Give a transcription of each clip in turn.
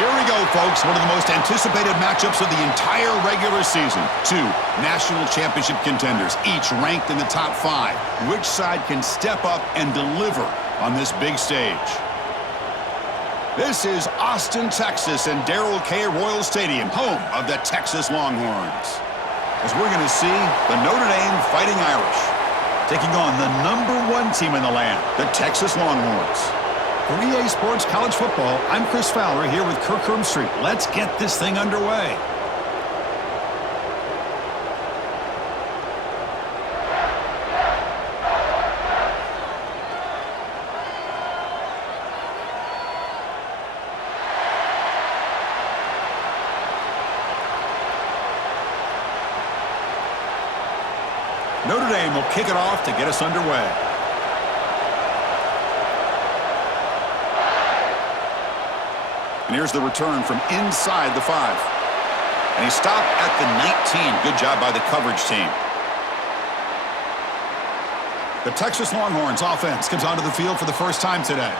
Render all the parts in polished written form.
Here we go, folks. One of the most anticipated matchups of the entire regular season. Two national championship contenders, each ranked in the top 5. Which side can step up and deliver on this big stage? This is Austin, Texas, and Darrell K. Royal Stadium, home of the Texas Longhorns. As we're going to see the Notre Dame Fighting Irish taking on the #1 team in the land, the Texas Longhorns. For EA Sports College Football, I'm Chris Fowler here with Kirk Herbstreit. Let's get this thing underway. Notre Dame will kick it off to get us underway. And here's the return from inside the 5. And he stopped at the 19. Good job by the coverage team. The Texas Longhorns offense comes onto the field for the first time today.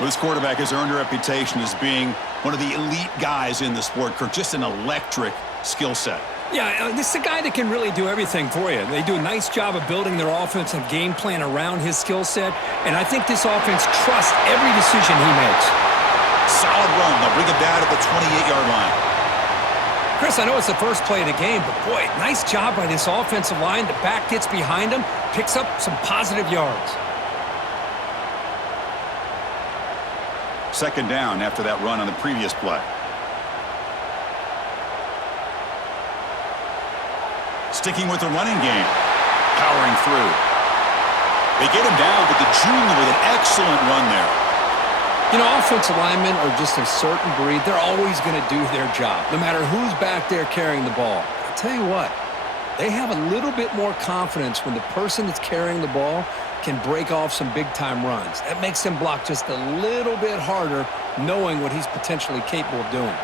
Well, this quarterback has earned a reputation as being one of the elite guys in the sport, Kirk. Just an electric skill set. Yeah, this is a guy that can really do everything for you. They do a nice job of building their offensive game plan around his skill set, and I think this offense trusts every decision he makes. Solid run. They'll bring it down at the 28-yard line. Chris, I know it's the first play of the game, but boy, nice job by this offensive line. The back gets behind him, picks up some positive yards. Second down after that run on the previous play. Sticking with the running game. Powering through. They get him down, but the junior with an excellent run there. You know, offensive linemen are just a certain breed. They're always going to do their job, no matter who's back there carrying the ball. I'll tell you what, they have a little bit more confidence when the person that's carrying the ball can break off some big-time runs. That makes them block just a little bit harder, knowing what he's potentially capable of doing.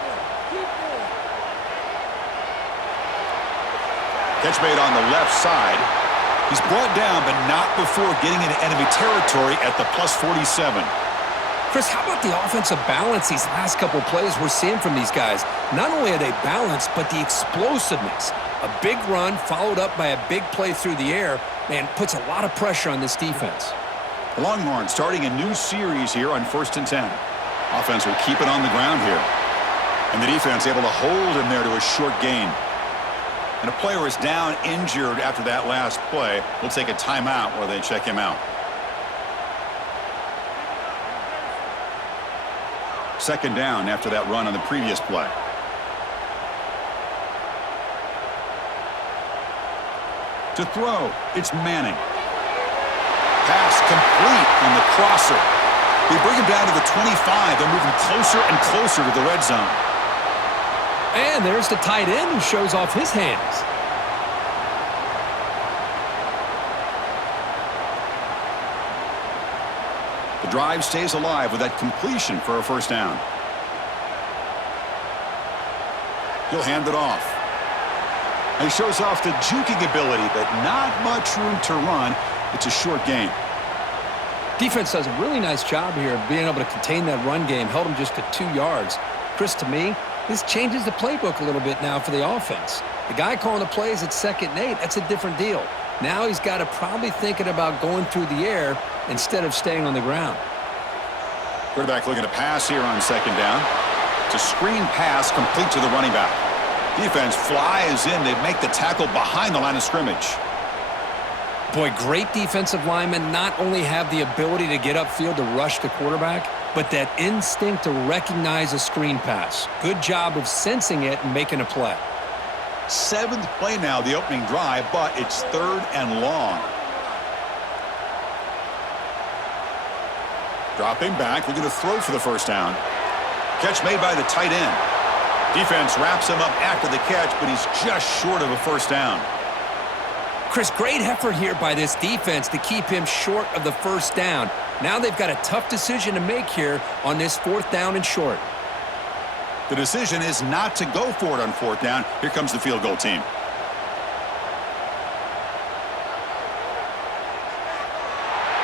Catch made on the left side. He's brought down, but not before getting into enemy territory at the +47. Chris, how about the offensive balance these last couple plays we're seeing from these guys? Not only are they balanced, but the explosiveness. A big run followed up by a big play through the air, man, puts a lot of pressure on this defense. The Longhorns starting a new series here on 1st and 10. Offense will keep it on the ground here. And the defense able to hold him there to a short gain. And a player is down injured after that last play. We'll take a timeout while they check him out. Second down after that run on the previous play. To throw, it's Manning. Pass complete on the crosser. They bring him down to the 25. They're moving closer and closer to the red zone. And there's the tight end who shows off his hands. The drive stays alive with that completion for a first down. He'll hand it off. And he shows off the juking ability, but not much room to run. It's a short gain. Defense does a really nice job here of being able to contain that run game. Held him just to 2 yards. Chris, to me, this changes the playbook a little bit now for the offense. The guy calling the plays at 2nd and 8, that's a different deal. Now he's got to probably thinking about going through the air instead of staying on the ground. Quarterback looking to pass here on 2nd down. It's a screen pass complete to the running back. Defense flies in. They make the tackle behind the line of scrimmage. Boy, great defensive linemen not only have the ability to get upfield to rush the quarterback, but that instinct to recognize a screen pass. Good job of sensing it and making a play. 7th play now, the opening drive, but it's 3rd and long. Dropping back, looking to throw for the first down. Catch made by the tight end. Defense wraps him up after the catch, but he's just short of a first down. Chris, great effort here by this defense to keep him short of the first down. Now they've got a tough decision to make here on this 4th down and short. The decision is not to go for it on 4th down. Here comes the field goal team.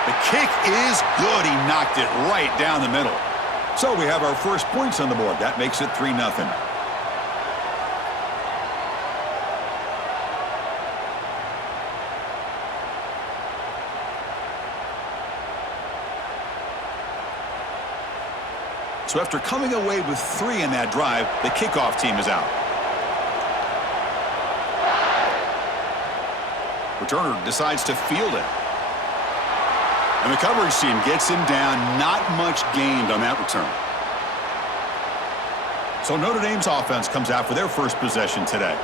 The kick is good. He knocked it right down the middle. So we have our first points on the board. That makes it 3-0. So after coming away with 3 in that drive, the kickoff team is out. Returner decides to field it. And the coverage team gets him down. Not much gained on that return. So Notre Dame's offense comes out for their first possession today.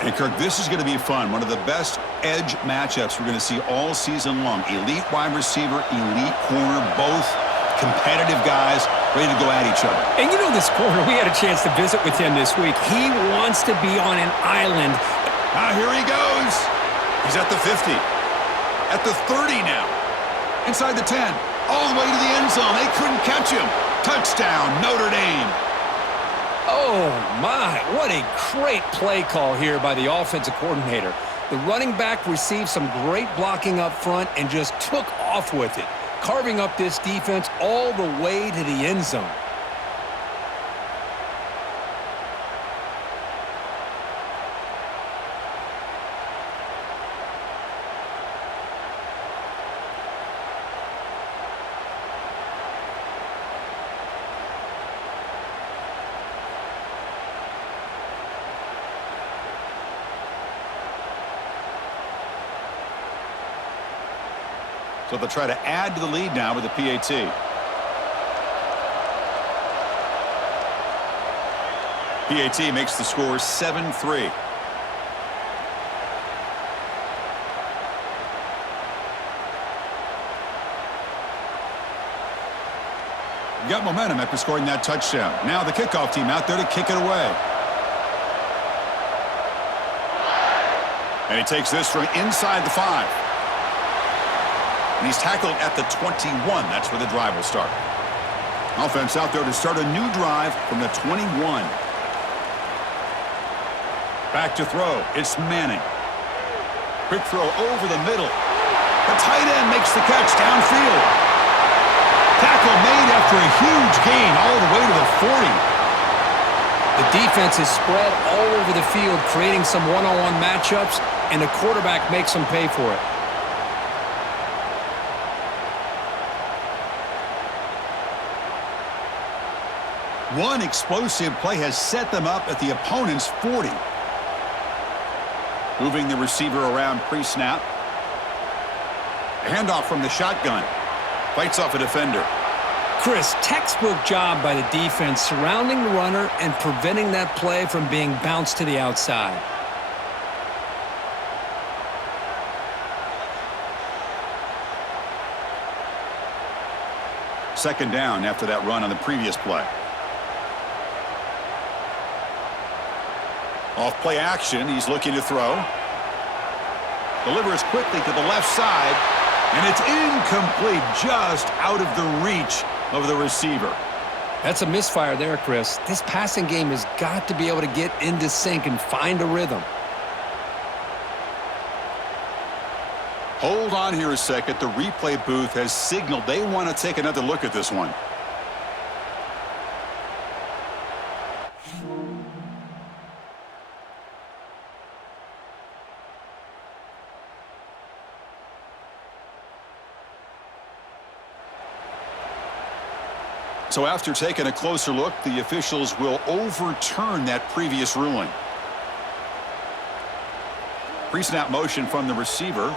And Kirk, this is going to be fun. One of the best edge matchups we're going to see all season long. Elite wide receiver, elite corner, both competitive guys ready to go at each other. And you know this corner, we had a chance to visit with him this week. He wants to be on an island. Here he goes. He's at the 50. At the 30 now. Inside the 10. All the way to the end zone. They couldn't catch him. Touchdown, Notre Dame. Oh, my. What a great play call here by the offensive coordinator. The running back received some great blocking up front and just took off with it, carving up this defense all the way to the end zone. So they'll try to add to the lead now with the PAT. PAT makes the score 7-3. Got momentum after scoring that touchdown. Now the kickoff team out there to kick it away. And he takes this from inside the 5. And he's tackled at the 21. That's where the drive will start. Offense out there to start a new drive from the 21. Back to throw. It's Manning. Quick throw over the middle. The tight end makes the catch downfield. Tackle made after a huge gain all the way to the 40. The defense is spread all over the field, creating some one-on-one matchups, and the quarterback makes them pay for it. One explosive play has set them up at the opponent's 40. Moving the receiver around pre-snap. Handoff from the shotgun. Fights off a defender. Chris, textbook job by the defense surrounding the runner and preventing that play from being bounced to the outside. Second down after that run on the previous play. Off play action, he's looking to throw. Delivers quickly to the left side, and it's incomplete, just out of the reach of the receiver. That's a misfire there, Chris. This passing game has got to be able to get into sync and find a rhythm. Hold on here a second. The replay booth has signaled they want to take another look at this one. So after taking a closer look, the officials will overturn that previous ruling. Pre-snap motion from the receiver.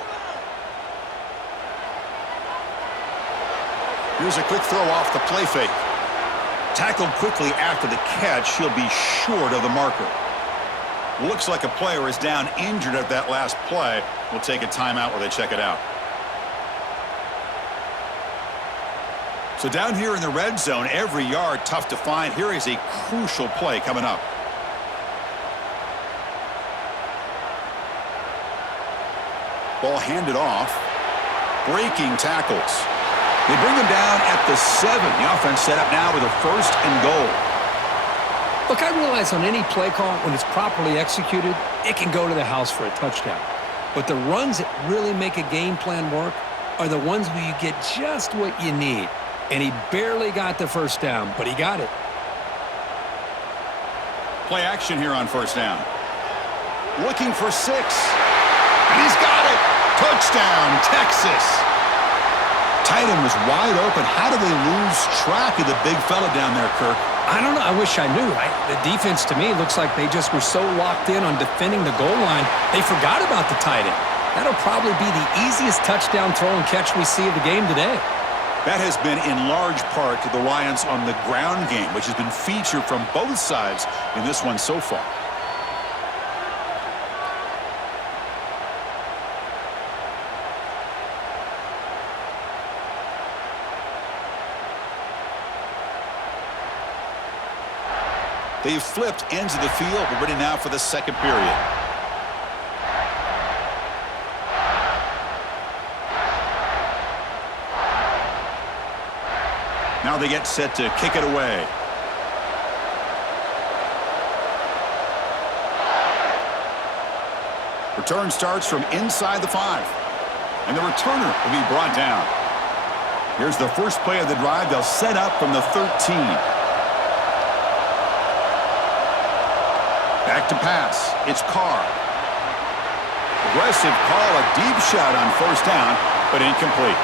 Here's a quick throw off the play fake. Tackled quickly after the catch. He'll be short of the marker. Looks like a player is down injured at that last play. We'll take a timeout while they check it out. So down here in the red zone, every yard tough to find. Here is a crucial play coming up. Ball handed off. Breaking tackles. They bring him down at the 7. The offense set up now with a 1st and goal. Look, I realize on any play call, when it's properly executed, it can go to the house for a touchdown. But the runs that really make a game plan work are the ones where you get just what you need. And he barely got the first down, but he got it. Play action here on first down. Looking for 6. And he's got it. Touchdown, Texas. Tight end was wide open. How do they lose track of the big fella down there, Kirk? I don't know. I wish I knew. The defense, to me, looks like they just were so locked in on defending the goal line, they forgot about the tight end. That'll probably be the easiest touchdown throw and catch we see of the game today. That has been in large part to the reliance on the ground game, which has been featured from both sides in this one so far. They've flipped ends of the field. We're ready now for the second period. Now they get set to kick it away. Return starts from inside the 5. And the returner will be brought down. Here's the first play of the drive. They'll set up from the 13. Back to pass. It's Carr. Aggressive call, a deep shot on first down, but incomplete.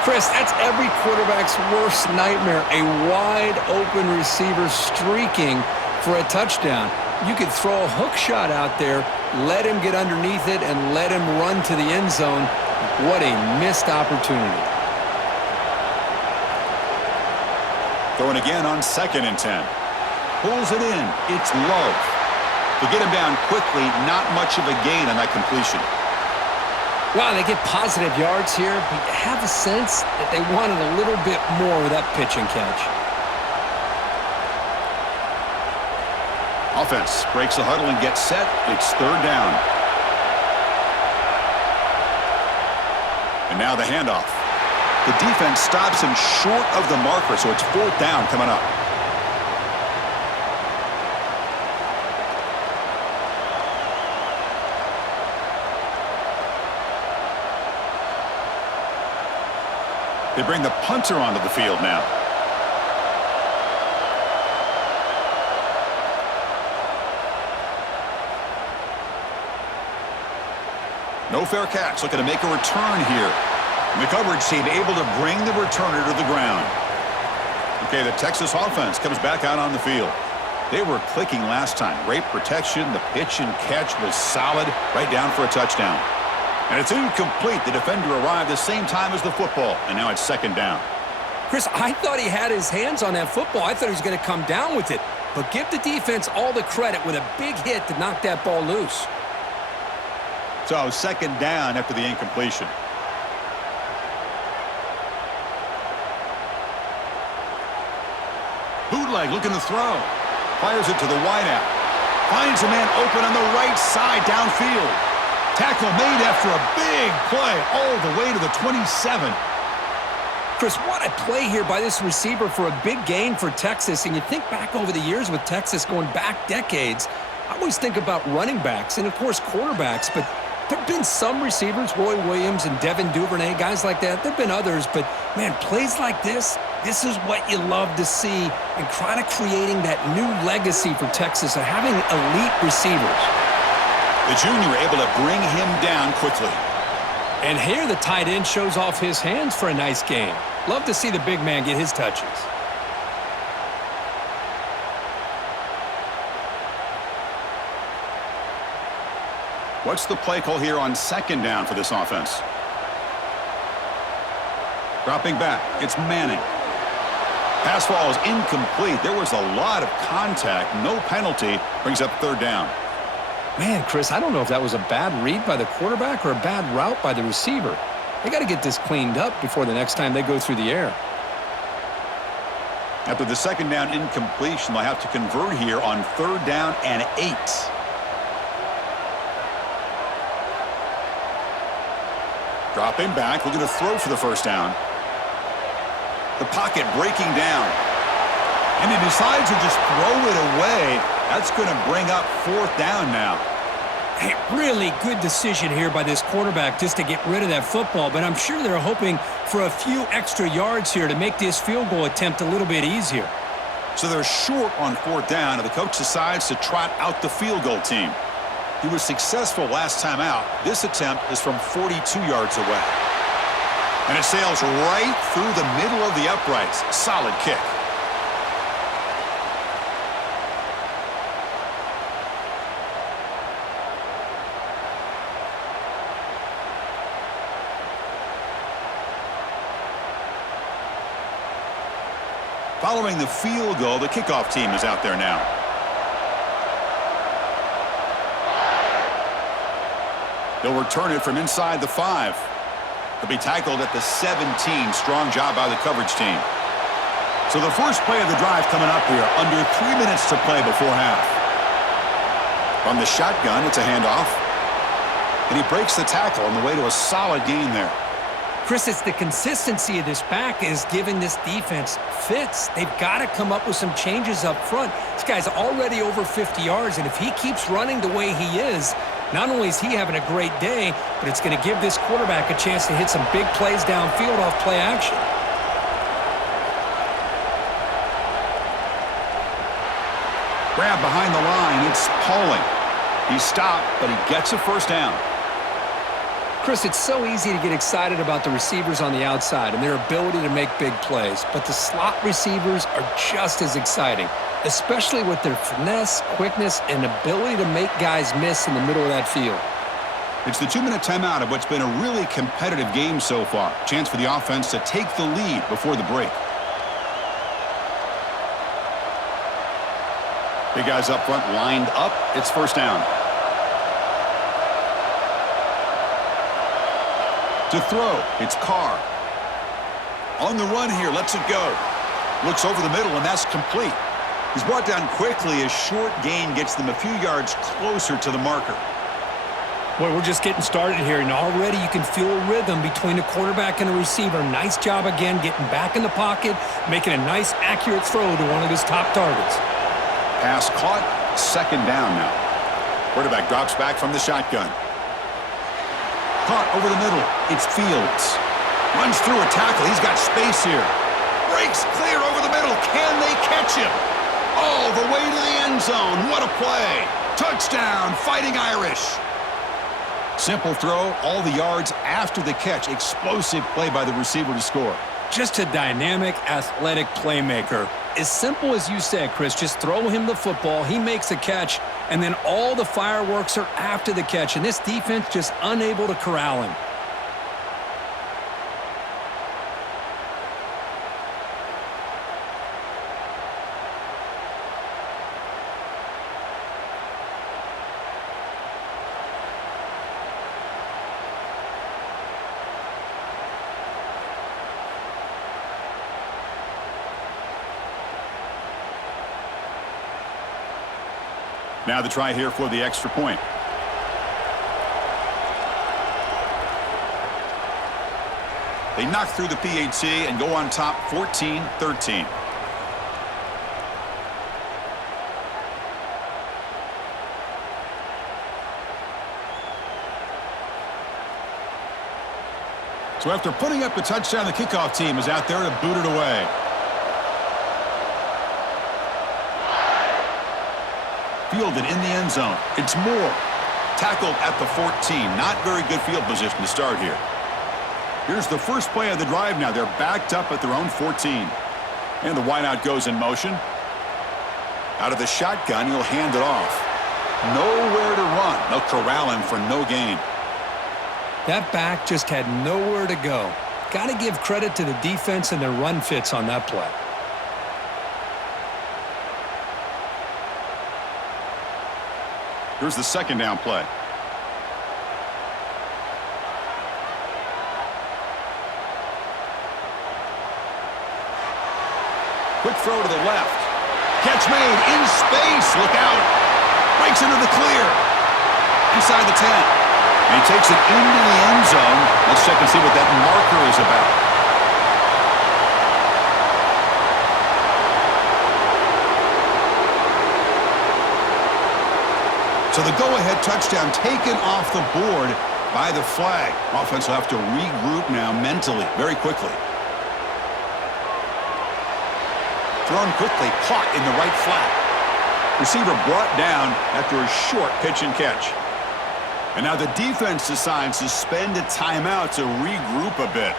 Chris, that's every quarterback's worst nightmare, a wide-open receiver streaking for a touchdown. You could throw a hook shot out there, let him get underneath it, and let him run to the end zone. What a missed opportunity. Going again on 2nd and 10. Pulls it in. It's Love. To get him down quickly, not much of a gain on that completion. Wow, they get positive yards here, but you have a sense that they wanted a little bit more with that pitch and catch. Offense breaks the huddle and gets set. It's 3rd down. And now the handoff. The defense stops him short of the marker, so it's 4th down coming up. They bring the punter onto the field now. No fair catch. Looking to make a return here. And the coverage team able to bring the returner to the ground. Okay, the Texas offense comes back out on the field. They were clicking last time. Great protection. The pitch and catch was solid. Right down for a touchdown. And it's incomplete. The defender arrived the same time as the football, and now it's 2nd down. Chris, I thought he had his hands on that football. I thought he was going to come down with it. But give the defense all the credit with a big hit to knock that ball loose. So 2nd down after the incompletion. Bootleg looking to throw. Fires it to the wideout. Finds a man open on the right side downfield. Tackle made after a big play all the way to the 27. Chris, what a play here by this receiver for a big gain for Texas. And you think back over the years with Texas going back decades, I always think about running backs and, of course, quarterbacks. But there have been some receivers, Roy Williams and Devin Duvernay, guys like that. There have been others. But, man, plays like this is what you love to see and kind of creating that new legacy for Texas of having elite receivers. The junior able to bring him down quickly. And here the tight end shows off his hands for a nice game. Love to see the big man get his touches. What's the play call here on 2nd down for this offense? Dropping back, it's Manning. Pass ball is incomplete. There was a lot of contact. No penalty. Brings up 3rd down. Man, Chris, I don't know if that was a bad read by the quarterback or a bad route by the receiver. They got to get this cleaned up before the next time they go through the air. After the 2nd down incompletion, they'll have to convert here on 3rd down and 8. Dropping back, looking to throw for the 1st down. The pocket breaking down. And he decides to just throw it away. That's going to bring up 4th down now. Hey, really good decision here by this quarterback just to get rid of that football, but I'm sure they're hoping for a few extra yards here to make this field goal attempt a little bit easier. So they're short on fourth down, and the coach decides to trot out the field goal team. He was successful last time out. This attempt is from 42 yards away. And it sails right through the middle of the uprights. Solid kick. Following the field goal, the kickoff team is out there now. They'll return it from inside the 5. He'll be tackled at the 17. Strong job by the coverage team. So the first play of the drive coming up here. Under 3 minutes to play before half. From the shotgun, it's a handoff. And he breaks the tackle on the way to a solid gain there. Chris, it's the consistency of this back is giving this defense fits. They've got to come up with some changes up front. This guy's already over 50 yards, and if he keeps running the way he is, not only is he having a great day, but it's going to give this quarterback a chance to hit some big plays downfield off play action. Grab behind the line. It's Pauling. He stopped, but he gets a first down. Chris, it's so easy to get excited about the receivers on the outside and their ability to make big plays, but the slot receivers are just as exciting, especially with their finesse, quickness, and ability to make guys miss in the middle of that field. It's the 2-minute timeout of what's been a really competitive game so far. Chance for the offense to take the lead before the break. Big guys up front lined up. It's first down. To throw, it's Carr. On the run here, lets it go. Looks over the middle, and that's complete. He's brought down quickly as short gain gets them a few yards closer to the marker. Boy, we're just getting started here, and already you can feel a rhythm between the quarterback and the receiver. Nice job again getting back in the pocket, making a nice, accurate throw to one of his top targets. Pass caught, second down now. Quarterback drops back from the shotgun. Caught over the middle. It's Fields. Runs through a tackle. He's got space here. Breaks clear over the middle. Can they catch him? All the way to the end zone. What a play. Touchdown, Fighting Irish. Simple throw, all the yards after the catch. Explosive play by the receiver to score. Just a dynamic, athletic playmaker. As simple as you said, Chris, just throw him the football, he makes a catch, and then all the fireworks are after the catch, and this defense just unable to corral him. Now the try here for the extra point. They knock through the PAT and go on top 14-13. So after putting up the touchdown, the kickoff team is out there to boot it away. Fielded in the end zone. It's Moore. Tackled at the 14. Not very good field position to start here. Here's the first play of the drive now. They're backed up at their own 14. And the wideout goes in motion. Out of the shotgun, he'll hand it off. Nowhere to run. They'll corral him for no gain. That back just had nowhere to go. Got to give credit to the defense and their run fits on that play. Here's the second down play. Quick throw to the left. Catch made in space. Look out. Breaks into the clear. Inside the 10. And he takes it into the end zone. Let's check and see what that marker is about. So the go-ahead touchdown taken off the board by the flag. Offense will have to regroup now mentally, very quickly. Thrown quickly, caught in the right flat. Receiver brought down after a short pitch and catch. And now the defense decides to spend a timeout to regroup a bit.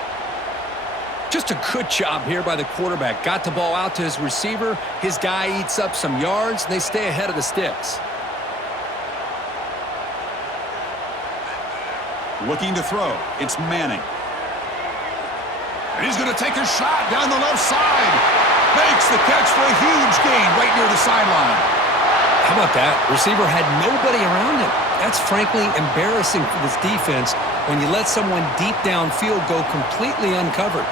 Just a good job here by the quarterback. Got the ball out to his receiver. His guy eats up some yards, and they stay ahead of the sticks. Looking to throw. It's Manning. And he's going to take a shot down the left side. Makes the catch for a huge gain right near the sideline. How about that? Receiver had nobody around him. That's frankly embarrassing for this defense when you let someone deep downfield go completely uncovered.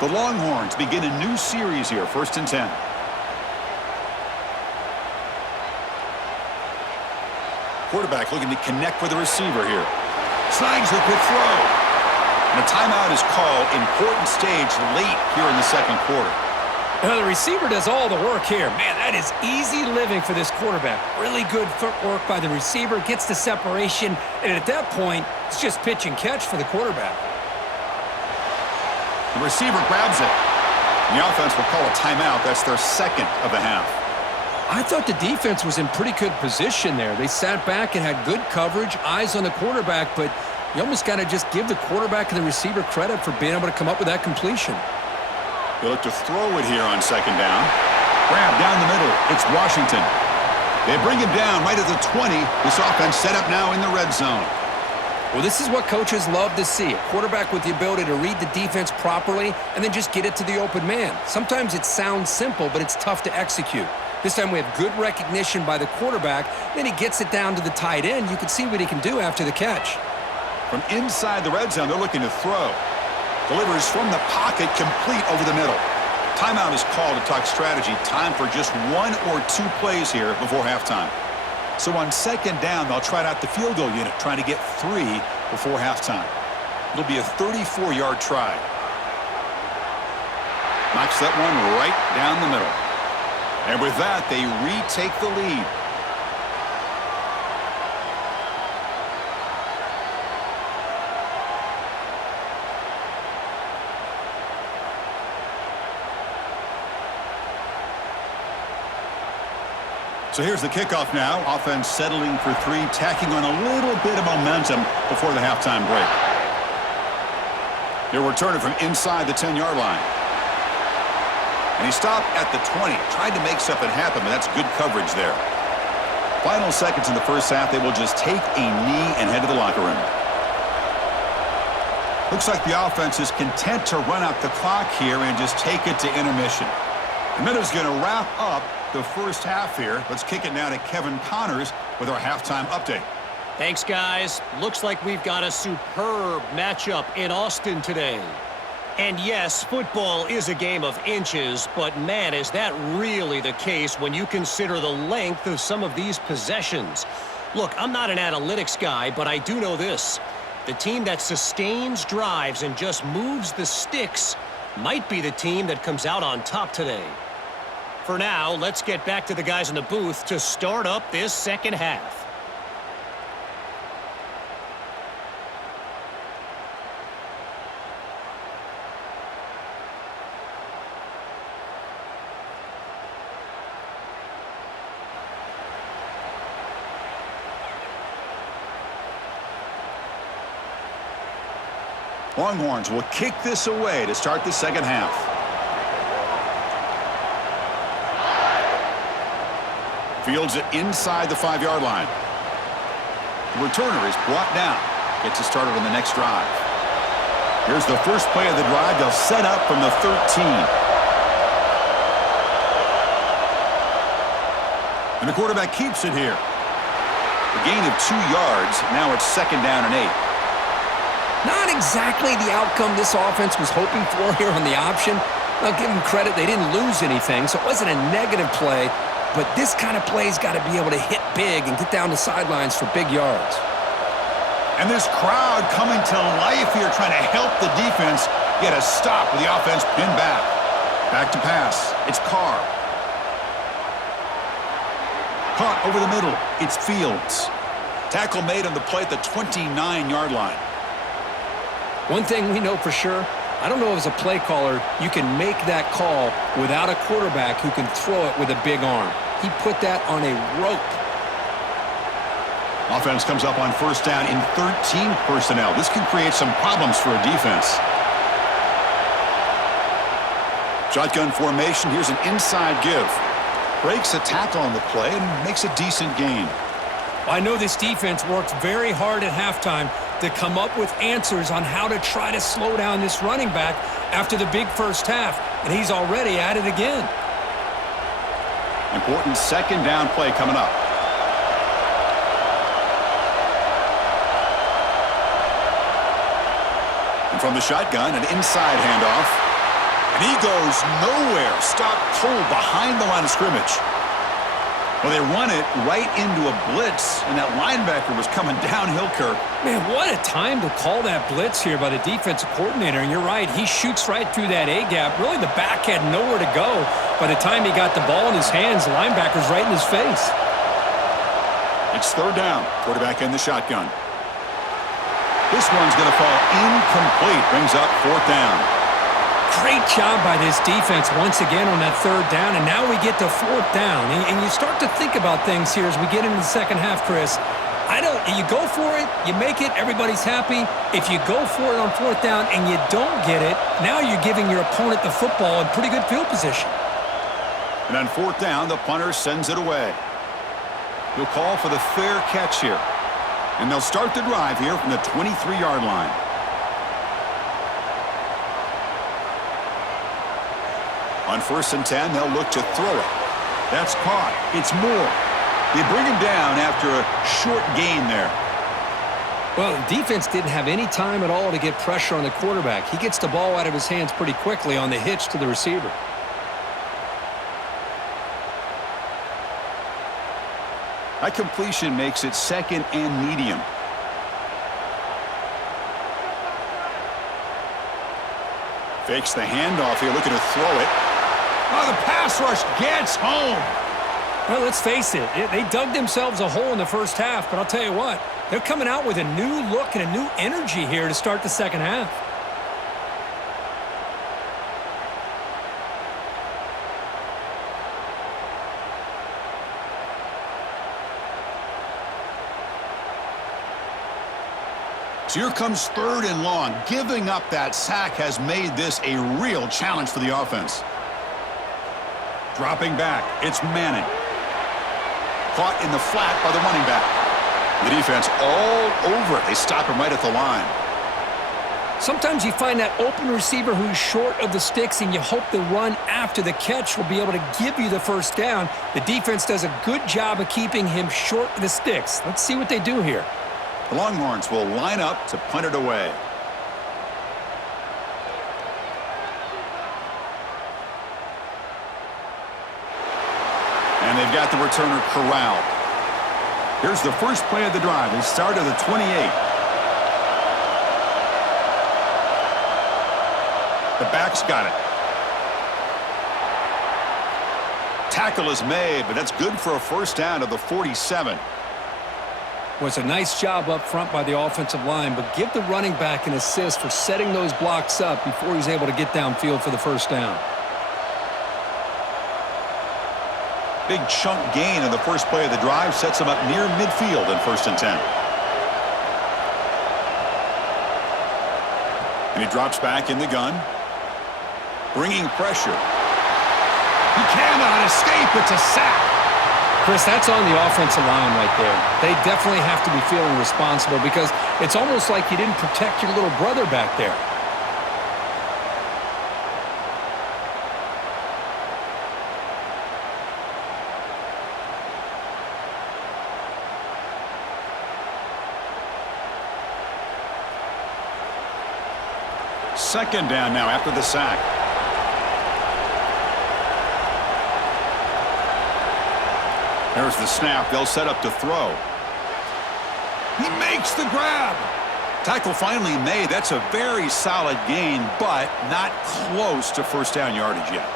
The Longhorns begin a new series here, 1st and 10. Quarterback looking to connect with the receiver here. Snags the quick throw. And a timeout is called. Important stage late here in the second quarter. Now, the receiver does all the work here. Man, that is easy living for this quarterback. Really good footwork by the receiver, gets the separation, and at that point, it's just pitch and catch for the quarterback. The receiver grabs it. The offense will call a timeout. That's their second of the half. I thought the defense was in pretty good position there. They sat back and had good coverage, eyes on the quarterback, but you almost got to just give the quarterback and the receiver credit for being able to come up with that completion. They look to throw it here on second down. Grab down the middle. It's Washington. They bring him down right at the 20. This offense set up now in the red zone. Well, this is what coaches love to see. A quarterback with the ability to read the defense properly and then just get it to the open man. Sometimes it sounds simple, but it's tough to execute. This time we have good recognition by the quarterback. Then he gets it down to the tight end. You can see what he can do after the catch. From inside the red zone, they're looking to throw. Delivers from the pocket, complete over the middle. Timeout is called to talk strategy. Time for just 1 or 2 plays here before halftime. So on second down, they'll try out the field goal unit, trying to get 3 before halftime. It'll be a 34-yard try. Knocks that one right down the middle. And with that, they retake the lead. So here's the kickoff now. Offense settling for 3, tacking on a little bit of momentum before the halftime break. They'll return it from inside the 10-yard line. And he stopped at the 20. Tried to make something happen, but that's good coverage there. Final seconds in the first half, they will just take a knee and head to the locker room. Looks like the offense is content to run out the clock here and just take it to intermission. The Minute's going to wrap up the first half here. Let's kick it now to Kevin Connors with our halftime update. Thanks, guys. Looks like we've got a superb matchup in Austin today. And yes, football is a game of inches, but man, is that really the case when you consider the length of some of these possessions. Look, I'm not an analytics guy, but I do know this. The team that sustains drives and just moves the sticks might be the team that comes out on top today. For now, let's get back to the guys in the booth to start up this second half. Longhorns will kick this away to start the second half. Fields it inside the 5-yard line. The returner is brought down. Gets it started on the next drive. Here's the first play of the drive. They'll set up from the 13. And the quarterback keeps it here. A gain of 2 yards. Now it's second down and 8. Not exactly the outcome this offense was hoping for here on the option. I'll give them credit. They didn't lose anything, so it wasn't a negative play. But this kind of play's got to be able to hit big and get down the sidelines for big yards. And this crowd coming to life here, trying to help the defense get a stop with the offense pinned back. Back to pass. It's Carr. Caught over the middle. It's Fields. Tackle made on the play at the 29-yard line. One thing we know for sure, I don't know as a play caller you can make that call without a quarterback who can throw it with a big arm. He put that on a rope. Offense comes up on first down in 13 personnel. This can create some problems for a defense. Shotgun formation. Here's an inside give. Breaks a tackle on the play and makes a decent gain. I know this defense worked very hard at halftime to come up with answers on how to try to slow down this running back after the big first half, and he's already at it again. Important second down play coming up. And from the shotgun, an inside handoff. And he goes nowhere. Stopped cold behind the line of scrimmage. Well, they run it right into a blitz, and that linebacker was coming downhill, Kirk. Man, what a time to call that blitz here by the defensive coordinator. And you're right, he shoots right through that A-gap. Really, the back had nowhere to go. By the time he got the ball in his hands, the linebacker's right in his face. It's third down. Quarterback in the shotgun. This one's going to fall incomplete. Brings up fourth down. Great job by this defense once again on that third down, and now we get to fourth down. And you start to think about things here as we get into the second half, Chris. You go for it, you make it, everybody's happy. If you go for it on fourth down and you don't get it, now you're giving your opponent the football in pretty good field position. And on fourth down, the punter sends it away. He'll call for the fair catch here. And they'll start the drive here from the 23-yard line. On 1st and 10, they'll look to throw it. That's caught. It's Moore. They bring him down after a short gain there. Well, the defense didn't have any time at all to get pressure on the quarterback. He gets the ball out of his hands pretty quickly on the hitch to the receiver. That completion makes it second and medium. Fakes the handoff here, looking to throw it. Oh, the pass rush gets home. Well, let's face it, they dug themselves a hole in the first half, but I'll tell you what, they're coming out with a new look and a new energy here to start the second half. So here comes third and long. Giving up that sack has made this a real challenge for the offense. Dropping back, it's Manning. Caught in the flat by the running back. The defense all over it. They stop him right at the line. Sometimes you find that open receiver who's short of the sticks, and you hope the run after the catch will be able to give you the first down. The defense does a good job of keeping him short of the sticks. Let's see what they do here. The Longhorns will line up to punt it away. And they've got the returner corralled. Here's the first play of the drive. They start at the 28. The back's got it. Tackle is made, but that's good for a first down to the 47. Was a nice job up front by the offensive line, but give the running back an assist for setting those blocks up before he's able to get downfield for the first down. Big chunk gain in the first play of the drive sets him up near midfield in 1st and 10. And he drops back in the gun. Bringing pressure. He cannot escape. It's a sack. Chris, that's on the offensive line right there. They definitely have to be feeling responsible because it's almost like you didn't protect your little brother back there. Second down now after the sack. There's the snap. They'll set up to throw. He makes the grab. Tackle finally made. That's a very solid gain, but not close to first down yardage yet.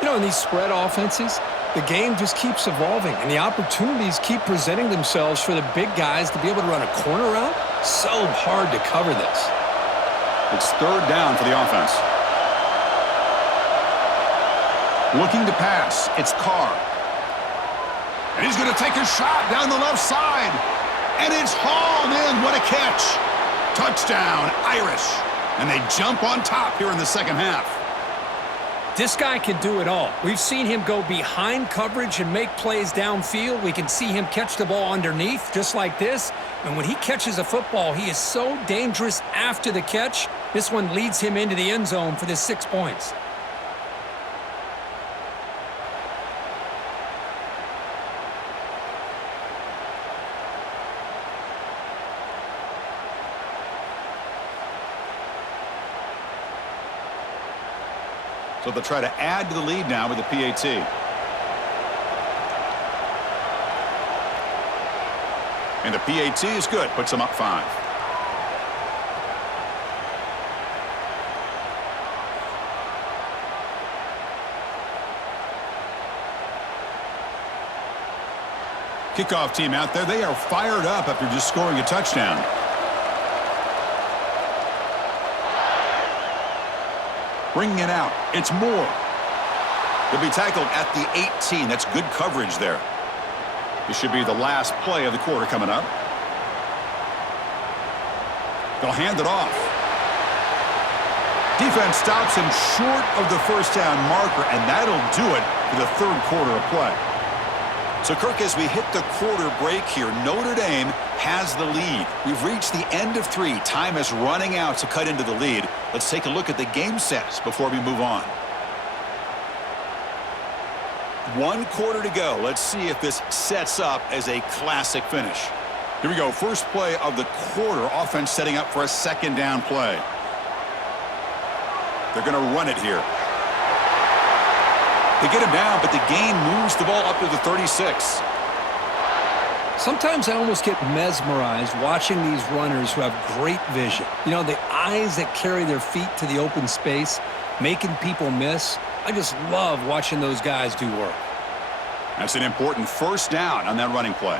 You know, in these spread offenses, The game just keeps evolving, and the opportunities keep presenting themselves for the big guys to be able to run a corner route. So hard to cover this. It's third down for the offense. Looking to pass, it's Carr. And he's going to take a shot down the left side. And it's hauled in. What a catch. Touchdown, Irish. And they jump on top here in the second half. This guy can do it all. We've seen him go behind coverage and make plays downfield. We can see him catch the ball underneath just like this. And when he catches a football, he is so dangerous after the catch. This one leads him into the end zone for the 6 points. So they'll try to add to the lead now with the PAT. And the PAT is good. Puts them up 5. Kickoff team out there. They are fired up after just scoring a touchdown. Bringing it out. It's Moore. He'll be tackled at the 18. That's good coverage there. This should be the last play of the quarter coming up. They'll hand it off. Defense stops him short of the first down marker, and that'll do it for the third quarter of play. So, Kirk, as we hit the quarter break here, Notre Dame has the lead. We've reached the end of 3. Time is running out to cut into the lead. Let's take a look at the game sets before we move on. 1 quarter to go. Let's see if this sets up as a classic finish. Here we go. First play of the quarter. Offense setting up for a second down play. They're going to run it here. They get him down, but the gain moves the ball up to the 36. Sometimes I almost get mesmerized watching these runners who have great vision. You know, the eyes that carry their feet to the open space, making people miss. I just love watching those guys do work. That's an important first down on that running play.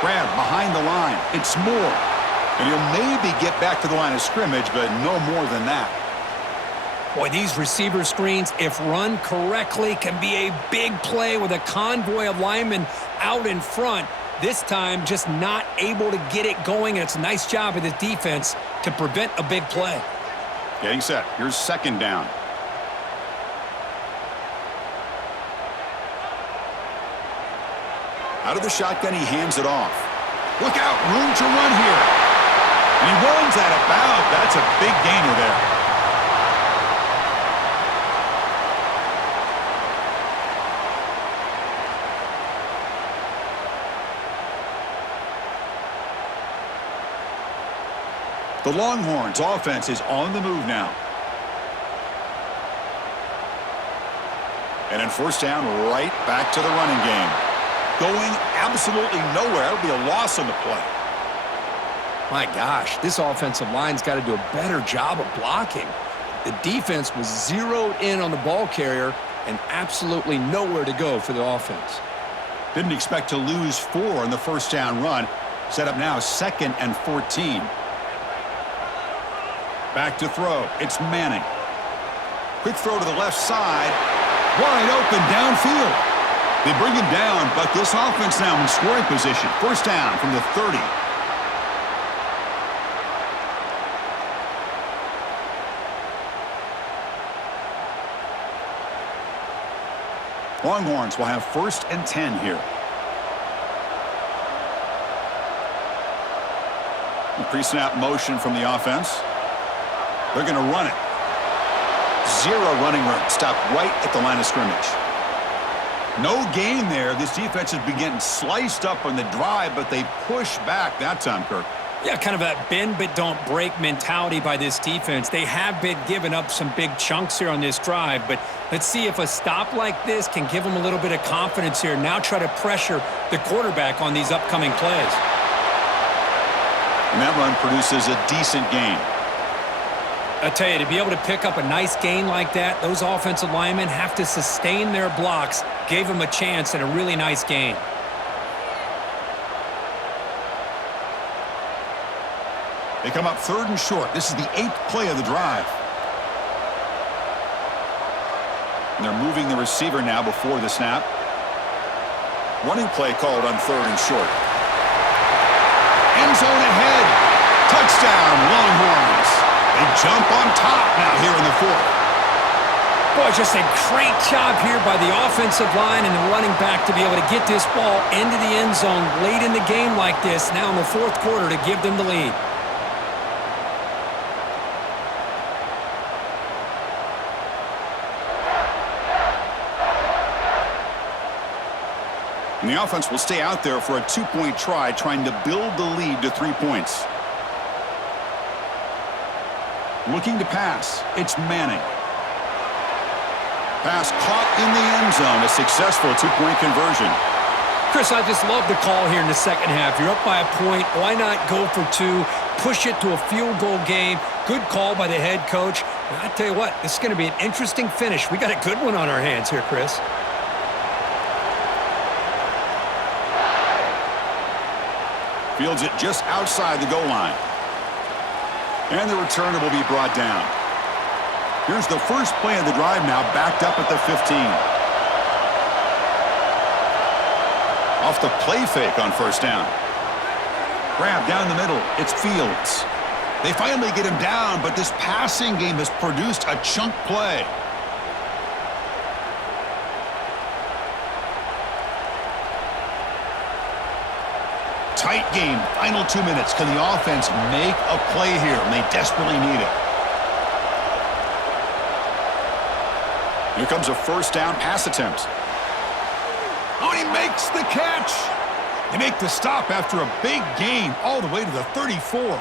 Grab behind the line. It's Moore. And he'll maybe get back to the line of scrimmage, but no more than that. Boy, these receiver screens, if run correctly, can be a big play with a convoy of linemen out in front. This time, just not able to get it going, and it's a nice job of the defense to prevent a big play. Getting set. Here's second down. Out of the shotgun, he hands it off. Look out, room to run here. And he runs out of bounds. That's a big gainer there. The Longhorns offense is on the move now. And in first down, right back to the running game. Going absolutely nowhere. It'll be a loss on the play. My gosh, this offensive line's got to do a better job of blocking. The defense was zeroed in on the ball carrier and absolutely nowhere to go for the offense. Didn't expect to lose 4 on the first down run. Set up now 2nd and 14. Back to throw. It's Manning. Quick throw to the left side. Wide open downfield. They bring him down, but this offense now in scoring position. First down from the 30. Longhorns will have 1st and 10 here. The pre-snap motion from the offense. They're going to run it. 0 running room. Stopped right at the line of scrimmage. No gain there. This defense has been getting sliced up on the drive, but they push back that time, Kirk. Yeah, kind of a bend but don't break mentality by this defense. They have been giving up some big chunks here on this drive, but let's see if a stop like this can give them a little bit of confidence here. Now try to pressure the quarterback on these upcoming plays. And that run produces a decent gain. I tell you, to be able to pick up a nice gain like that, those offensive linemen have to sustain their blocks. Gave them a chance at a really nice gain. They come up 3rd and short. This is the 8th play of the drive. And they're moving the receiver now before the snap. Running play called on 3rd and short. End zone ahead. Touchdown, Longhorns. They jump on top now here in the 4th. Boy, just a great job here by the offensive line and the running back to be able to get this ball into the end zone late in the game like this, now in the 4th quarter, to give them the lead. And the offense will stay out there for a 2-point try, trying to build the lead to 3 points. Looking to pass, it's Manning. Pass caught in the end zone, a successful 2-point conversion. Chris, I just love the call here in the second half. You're up by a point. Why not go for 2, push it to a field goal game? Good call by the head coach. And I tell you what, this is going to be an interesting finish. We got a good one on our hands here, Chris. Fields it just outside the goal line. And the returner will be brought down. Here's the first play of the drive now, backed up at the 15. Off the play fake on 1st down. Grab down the middle. It's Fields. They finally get him down, but this passing game has produced a chunk play. Tight game, final 2 minutes. Can the offense make a play here? And they desperately need it. Here comes a 1st down pass attempt. Oh, he makes the catch. They make the stop after a big gain all the way to the 34.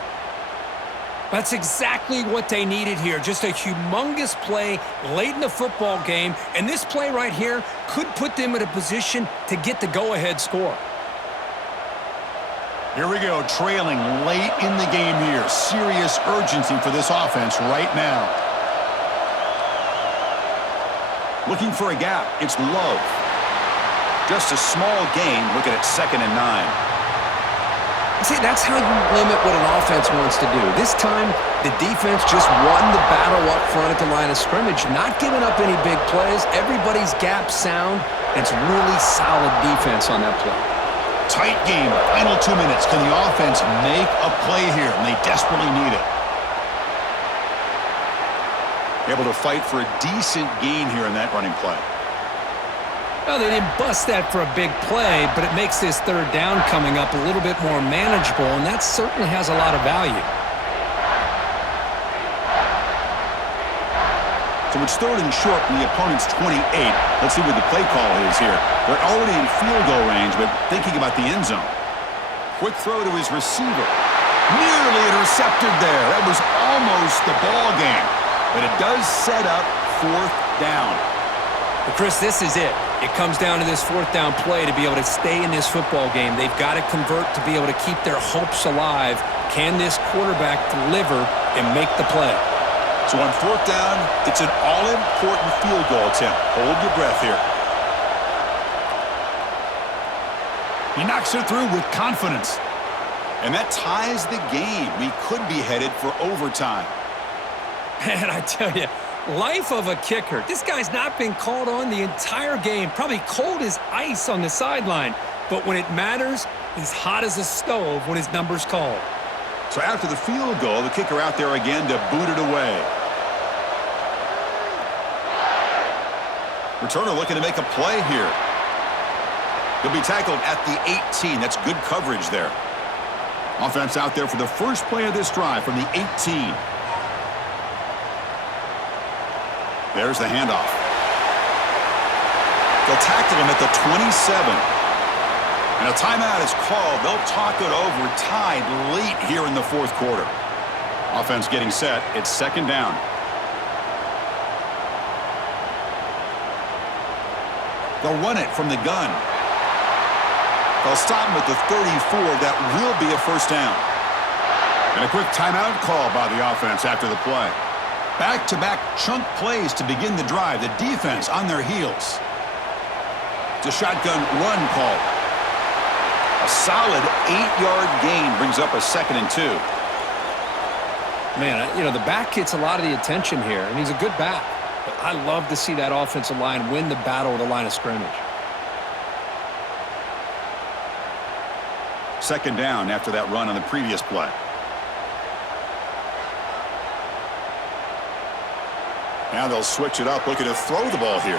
That's exactly what they needed here. Just a humongous play late in the football game. And this play right here could put them in a position to get the go-ahead score. Here we go, trailing late in the game here. Serious urgency for this offense right now. Looking for a gap. It's Love. Just a small gain. Look at it, 2nd and 9. See, that's how you limit what an offense wants to do. This time, the defense just won the battle up front at the line of scrimmage, not giving up any big plays. Everybody's gap sound. It's really solid defense on that play. Tight game, final 2 minutes. Can the offense make a play here? And they desperately need it. Able to fight for a decent gain here in that running play. Well, they didn't bust that for a big play, but it makes this 3rd down coming up a little bit more manageable, and that certainly has a lot of value. So it's 3rd and short from the opponent's 28. Let's see what the play call is here. They're already in field goal range, but thinking about the end zone. Quick throw to his receiver. Nearly intercepted there. That was almost the ball game. But it does set up 4th down. But Chris, this is it. It comes down to this 4th down play to be able to stay in this football game. They've got to convert to be able to keep their hopes alive. Can this quarterback deliver and make the play? So on 4th down, it's an all-important field goal attempt. Hold your breath here. He knocks it through with confidence. And that ties the game. We could be headed for overtime. Man, I tell you, life of a kicker. This guy's not been called on the entire game. Probably cold as ice on the sideline. But when it matters, he's hot as a stove when his number's called. So after the field goal, the kicker out there again to boot it away. Returner looking to make a play here. He'll be tackled at the 18. That's good coverage there. Offense out there for the first play of this drive from the 18. There's the handoff. They'll tackle him at the 27. And a timeout is called. They'll talk it over, tied late here in the 4th quarter. Offense getting set. It's 2nd down. They'll run it from the gun. They'll stop him at the 34. That will be a 1st down. And a quick timeout call by the offense after the play. Back-to-back chunk plays to begin the drive. The defense on their heels. It's a shotgun run call. A solid 8-yard gain brings up a 2nd and 2. Man, the back gets a lot of the attention here, and he's a good back. But I love to see that offensive line win the battle at the line of scrimmage. 2nd down after that run on the previous play. Now they'll switch it up, looking to throw the ball here.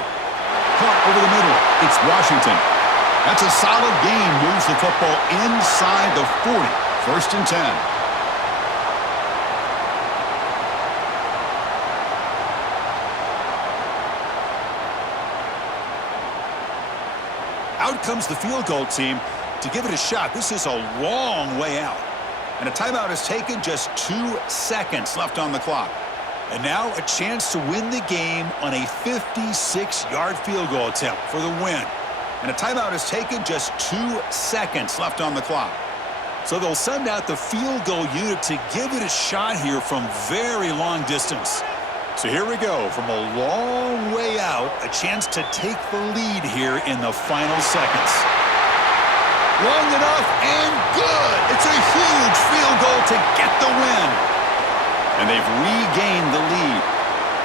Caught over the middle. It's Washington. That's a solid gain. Moves the football inside the 40. 1st and 10. Out comes the field goal team to give it a shot. This is a long way out. And a timeout is taken, just 2 seconds left on the clock. And now a chance to win the game on a 56-yard field goal attempt for the win. And a timeout is taken, just 2 seconds left on the clock. So they'll send out the field goal unit to give it a shot here from very long distance. So here we go, from a long way out, a chance to take the lead here in the final seconds. Long enough and good. It's a huge field goal to get the win. And they've regained the lead.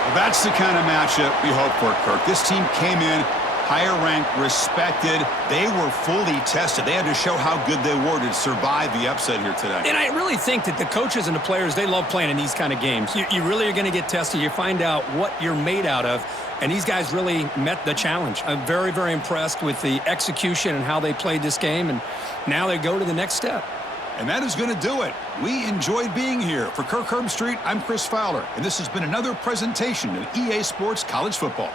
Well, that's the kind of matchup we hope for, Kirk. This team came in higher ranked, respected. They were fully tested. They had to show how good they were to survive the upset here today. And I really think that the coaches and the players, they love playing in these kind of games. You really are going to get tested. You find out what you're made out of. And these guys really met the challenge. I'm very, very impressed with the execution and how they played this game. And now they go to the next step. And that is going to do it. We enjoyed being here. For Kirk Herbstreit, I'm Chris Fowler. And this has been another presentation of EA Sports College Football.